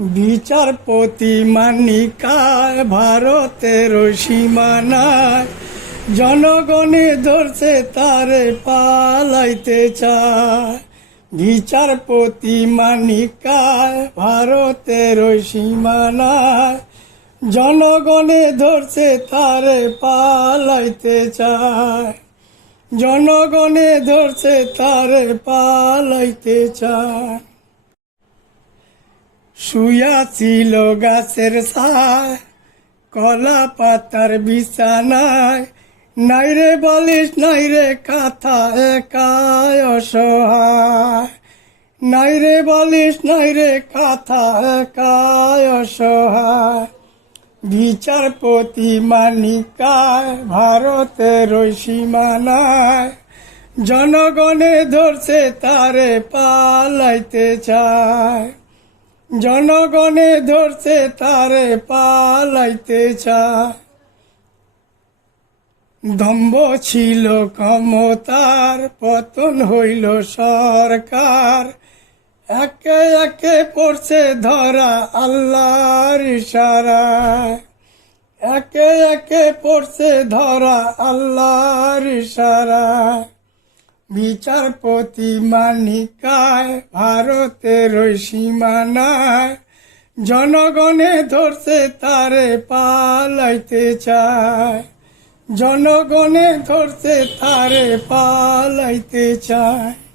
বিচারপতি মানিকায় ভারতের সীমানায় জনগণে ধরছে তারে পালাইতে চায়। বিচারপতি মানিকায় ভারতের সীমানায় জনগণে ধরছে তারে পালাইতে চায়। জনগণে ধরছে তারে পালাইতে চায়। শুয়া ছিল গাছের ছায় কলা পাতার বিছানায়, নাইরে বালিশ নাইরে কাঁথা একায় অসহায়। নাইরে বালিশ নাইরে কাঁথা একায় অসহায়। বিচারপতি মানিকায় ভারতের সীমানায় জনগণে ধরছে তারে পালাইতে চায়। জনগণে ধরছে তারে পালাইতে চায়। দম্ভ ছিল ক্ষমতার, পতন হইল সরকার। একে একে পড়ছে ধরা আল্লাহর ইশারায়। একে একে পড়ছে ধরা আল্লাহর ইশারায়। বিচারপতি মানিকায় ভারতের সীমানায় জনগণে ধরছে তারে পালাইতে চায়। জনগণে ধরছে তারে পালাইতে চায়।